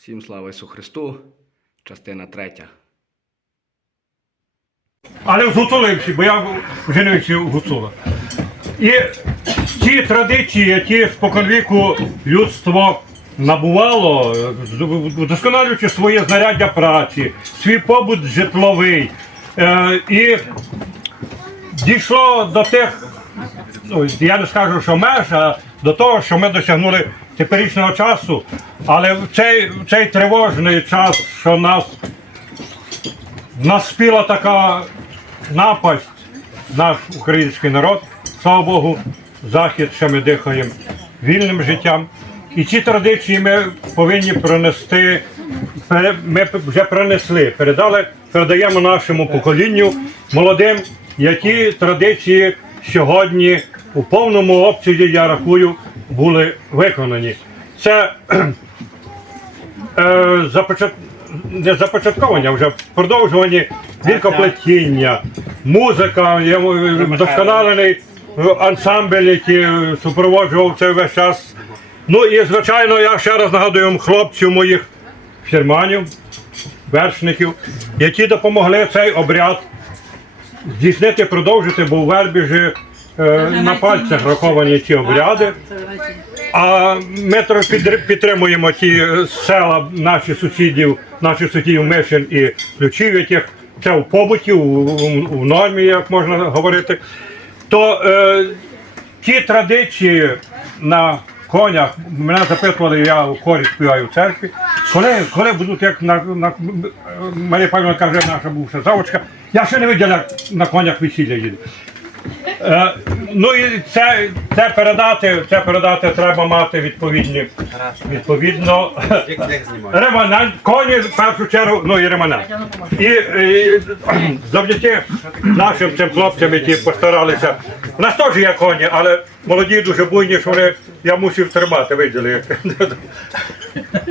Всім слава Ісу Христу, частина третя. Але в Гуцуливші, бо я женився в Гуцула. І ті традиції, які споконвіку людство набувало, вдосконалюючи своє знаряддя праці, свій побут житловий. Е, і дійшло до тих, я не скажу, що меж, а до того, що ми досягнули теперішнього часу. Але в цей, в цей тривожний час, що нас наспіла така напасть, наш український народ, слава Богу, захід, що ми дихаємо вільним життям. І ці традиції ми повинні пронести, пере- ми вже принесли, передали, передаємо нашому поколінню молодим, які традиції сьогодні у повному обсязі, я рахую, були виконані. Це е, започат... не започатковані, а вже продовжувані вілкоплетіння, музика, є, вдосконалений е, ансамбль, який супроводжував це весь час. Ну і звичайно, я ще раз нагадую вам хлопців моїх фірманів, вершників, які допомогли цей обряд здійснити, продовжити, бо у Вербіжі на пальцях раховані ці обряди. А ми трохи підтримуємо ті е, села наших сусідів, наших сусідів Мишин і ключів, яких це в побуті, у нормі, як можна говорити. То е, ті традиції на конях, мене запитували, я у хорі співаю в церкві, коли, коли будуть, як на, на Марія Павлівна каже, наша бувша заводська, я ще не видів, як на конях весілля їде. Е, ну і це, це передати, це передати треба мати відповідні, відповідно, реманент, коні в першу чергу, ну і реманент. І, і завдяки нашим цим хлопцям, які постаралися. У нас теж є коні, але молоді дуже буйні, що вони, я мусив тримати, виділи.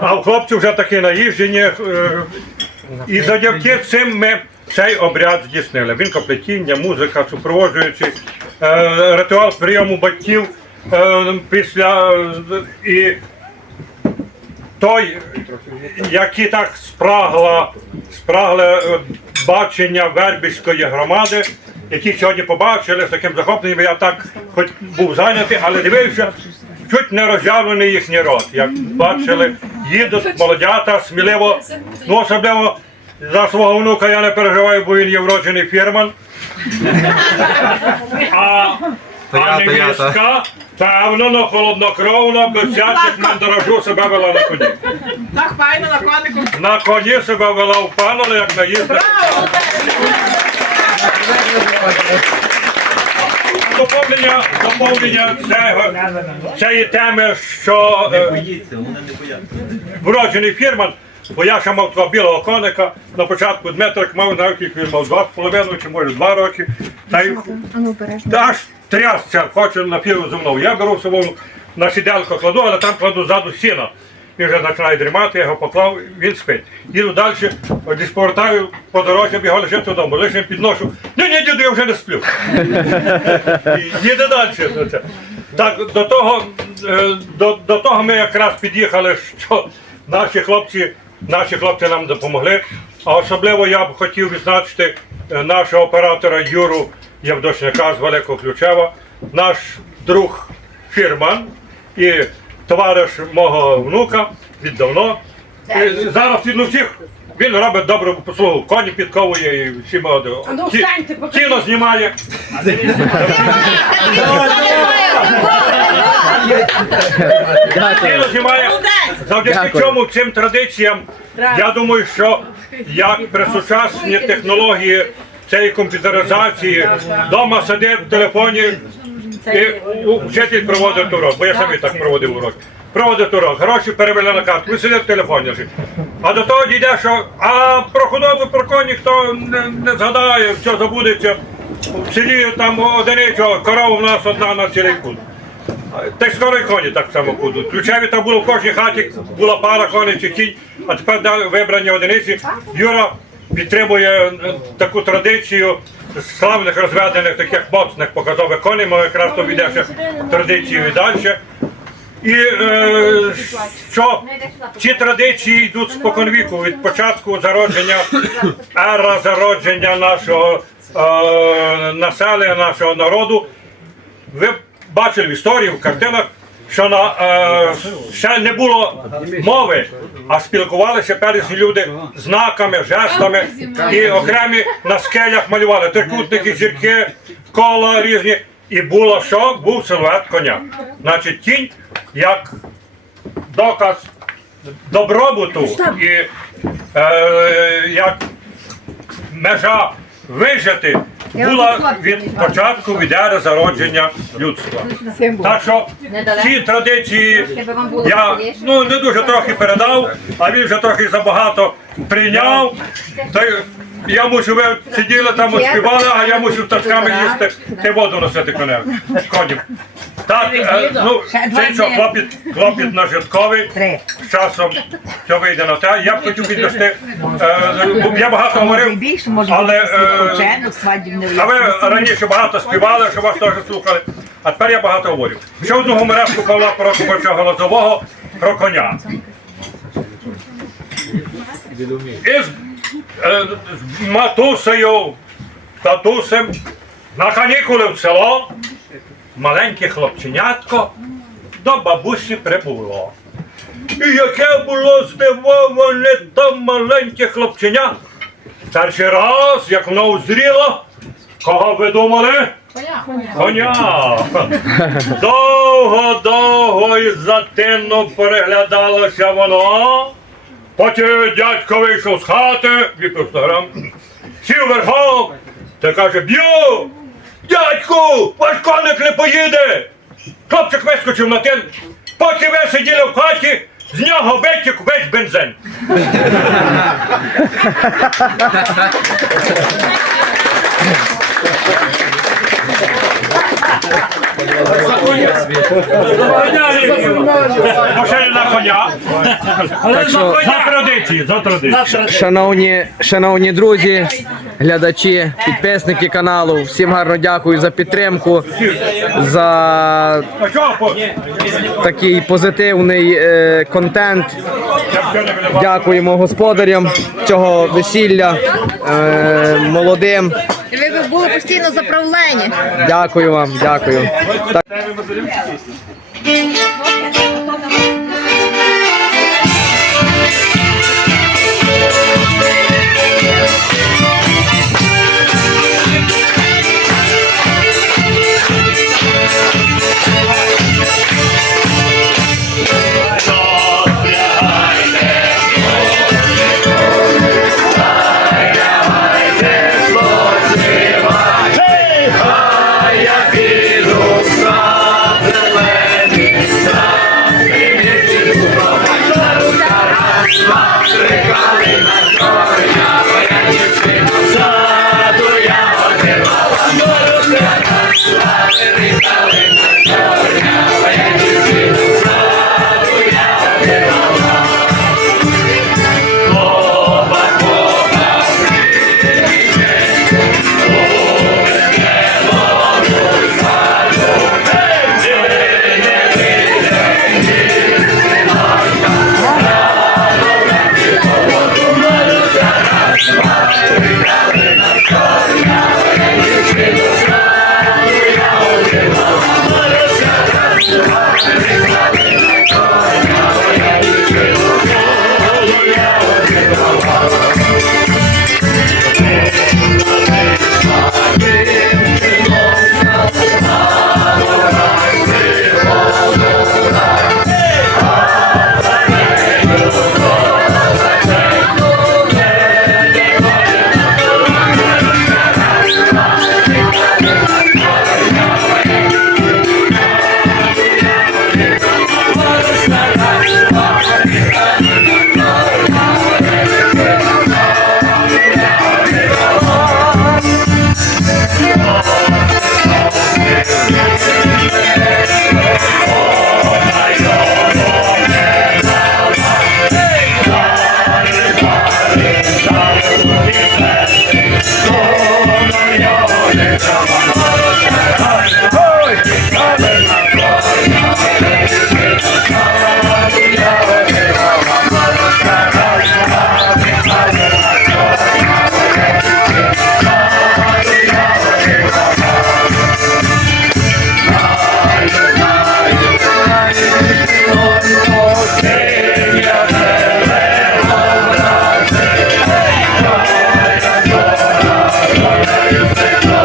А в хлопців вже такі наїжджені. е, і завдяки цим ми цей обряд здійснили. Вінкоплетіння, музика, супроводжуючи е, ритуал прийому батьків е, після е, і той, які так спрагла, спрагле е, бачення Вербівської громади, які сьогодні побачили з таким захопленням, я так хоч був зайнятий, але дивився, чуть не роз'явлений їхній рот. Як бачили, їдуть молодята, сміливо, ну особливо за свого внука я не переживаю, бо він є вроджений фірман. А, а невістка, певно, но холоднокровно, без всяких мандражу себе вела на коні. Так файно на конику. На коні себе вела впевнено, як наїздила. Доповнення, доповнення цього, цієї теми, що е, вроджений фірман, бо я ще мав того білого коника, на початку Дмитрик мав, навіть він мав два з половиною, чи може два роки, та й та аж трясся, хоче на піву зі мною. Я беру собою на сіделку кладу, але там кладу ззаду сіна. Він вже починає дрімати, я його поклав, він спить. Їду далі, десь повертаю по дорозі, його лише додому, лише підношу. Ні, ні, діду, я вже не сплю. Їде далі. це. Так, до того, е, до, до того ми якраз під'їхали, що наші хлопці, наші хлопці нам допомогли. А особливо я б хотів відзначити е, нашого оператора Юру Євдошняка з Великого Ключева, наш друг фірман і товариш мого внука віддавно. І зараз він у всіх. Він робить добру послугу, коні підковує і всі ну, встаньте, покажіть. Кіно знімає. Кіно знімає. Завдяки Дякую. цьому цим традиціям, я думаю, що як при сучасні технології цієї комп'ютеризації, вдома сидить в телефоні і у- вчитель проводить урок, бо я самі так проводив урок. Проводить урок, гроші перевели на карту, він сидить в телефоні. лежить. А до того дійде, що а про худобу, про коні ніхто не, не згадає, все забудеться. В селі там одиничого, корова в нас одна на цілий кут. Та й скоро і коні так само будуть. Ключеві там було в кожній хаті, була пара коней чи кінь, а тепер дали вибрані одиниці. Юра підтримує е, таку традицію славних розведених таких моцних показових коней, ми якраз то віде ще традицію і далі. І е, що ці традиції йдуть споконвіку від початку зародження, ера зародження нашого е, населення, нашого народу. Ви бачили в історії, в картинах, що на, е, ще не було мови, а спілкувалися перші люди знаками, жестами і окремі на скелях малювали трикутники, зірки, кола різні. І було що? Був силует коня. Значить, тінь як доказ добробуту і е, як межа вижити була від початку від ери зародження людства. Так що ці традиції я ну не дуже трохи передав, а він вже трохи забагато прийняв. Я мушу, ви сиділи там, співали, а я мусив тачками їсти ти воду носити конем. Коням. Так, е, ну, це що, хлопіт, хлопіт нажитковий. З часом все вийде на те. Я б хотів підвести. Е, бо я багато говорив, Більше може але е, а ви раніше багато співали, що вас теж слухали, а тепер я багато говорю. Ще одну гумореску Павла Прокоповича Голозового про коня. Із е, з матусею, татусем на канікули в село маленьке хлопченятко до бабусі прибуло. І яке було здивоване там маленьке хлопченя. Перший раз, як воно узріло, кого ви думали? Коня. Довго, довго і затинно переглядалося воно. Потім дядько вийшов з хати, випив 100 грам, сів верхом та каже, б'ю! Дядьку, ваш коник не поїде! Хлопчик вискочив на тин, поки ви сиділи в хаті, з нього витік весь бензин. Машини на коня. Так що, За традиції, за традиції. шановні, шановні друзі, глядачі, підписники каналу, всім гарно дякую за підтримку, за А чого? по- такий позитивний е, контент. Дякуємо господарям цього весілля, е, молодим. Ви б були постійно заправлені. Дякую вам, дякую. Так, Say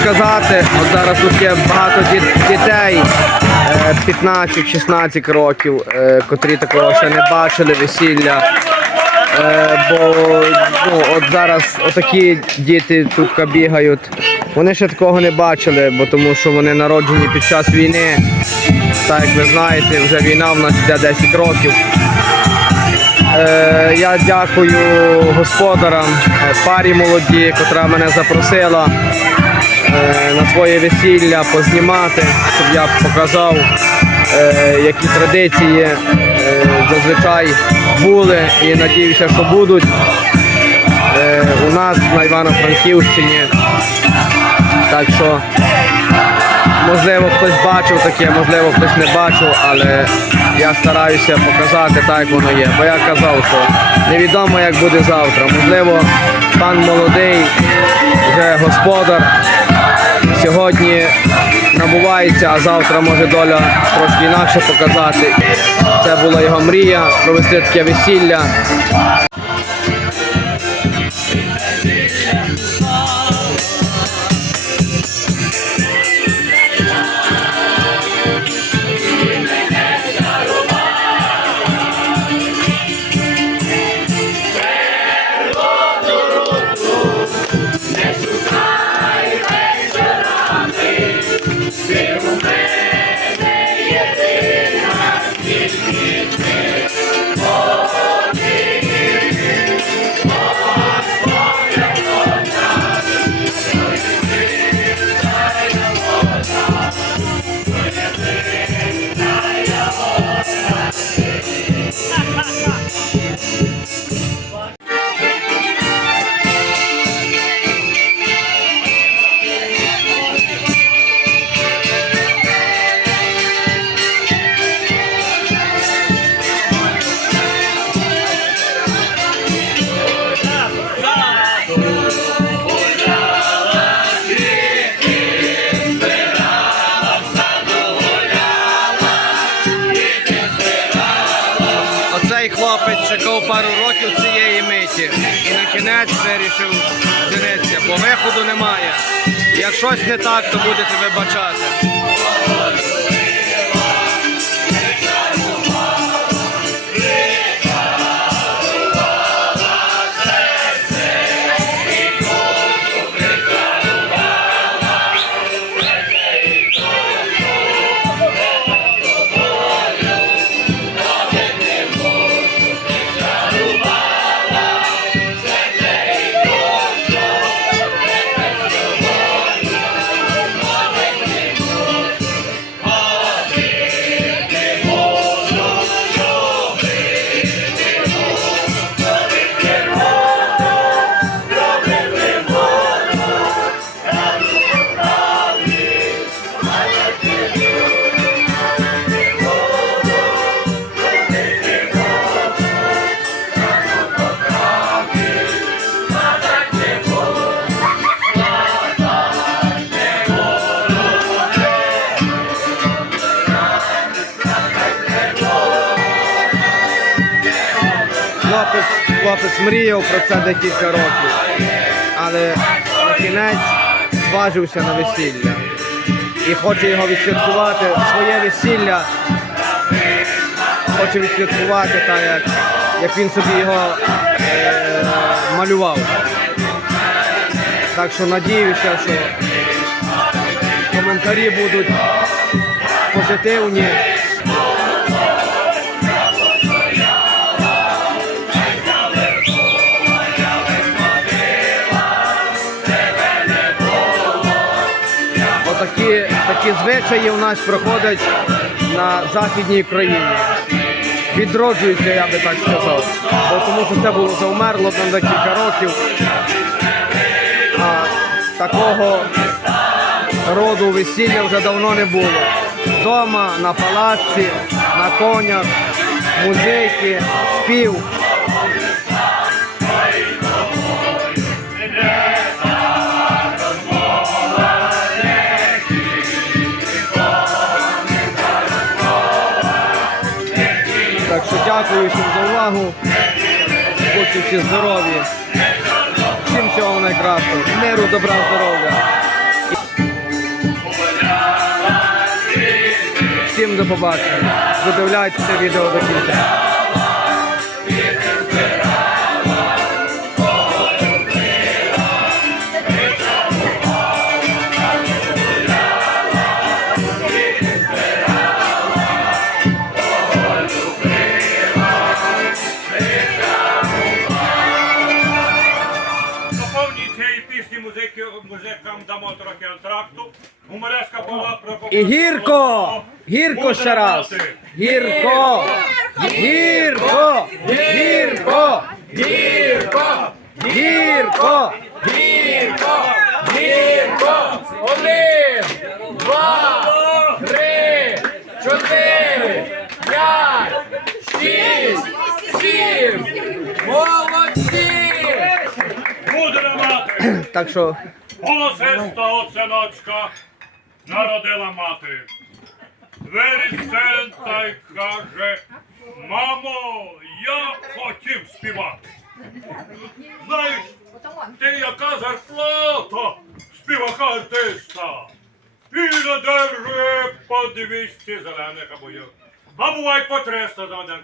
сказати, от зараз тут є багато дітей, е, 15-16 років, е, котрі такого ще не бачили весілля. Е, бо ну, от зараз отакі діти тут бігають. Вони ще такого не бачили, бо тому що вони народжені під час війни. Так як ви знаєте, вже війна в нас йде 10 років. Е, я дякую господарам, е, парі молоді, котра мене запросила е, на своє весілля познімати, щоб я показав, е, які традиції е, зазвичай були і надіюся, що будуть е, у нас на Івано-Франківщині. Так що, можливо, хтось бачив таке, можливо, хтось не бачив, але я стараюся показати так, як воно є. Бо я казав, що невідомо, як буде завтра. Можливо, пан молодий, вже господар, набувається, а завтра може доля трошки інакше показати. Це була його мрія провести таке весілля. Оцей пару років цієї миті і на кінець вирішив женитися, бо виходу немає. Як щось не так, то будете вибачати. Хлопець мріяв про це декілька років, але на кінець зважився на весілля і хоче його відсвяткувати, своє весілля хоче відсвяткувати так, як, як він собі його е, малював. Так що надіюся, що коментарі будуть позитивні. Такі звичаї у нас проходять на Західній Україні. Відроджуються, я би так сказав. Бо тому що це було завмерло на декілька років. А такого роду весілля вже давно не було. Дома, на палаці, на конях, музики, спів. Дякую всім за увагу. Будьте всі здорові. Всім всього найкращого. Миру, добра, здоров'я. Всім до побачення. Додивляйтеся відео до кінця. Трохи антракту. Гумореска була І гірко! Гірко ще раз! Гірко! Гірко! Гірко! Гірко! Гірко! Гірко! Гірко! Один! Два! Три! Чотири! П'ять! Шість! Сім! Молодці! Мудра мати! Так що Голосиста оценочка народила мати. Двері син та й каже, мамо, я хотів співати. Знаєш, ти яка зарплата співака артиста? І не по 200 зелених або. А буває по 300 за один.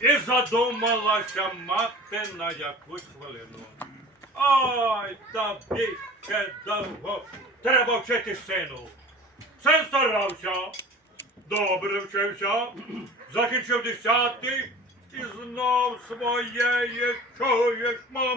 І задумалася мати на якусь хвилину. Та більше довго треба вчити сину. Син старався, добре вчився, закінчив десятий і знов своєї чуєш, мамо.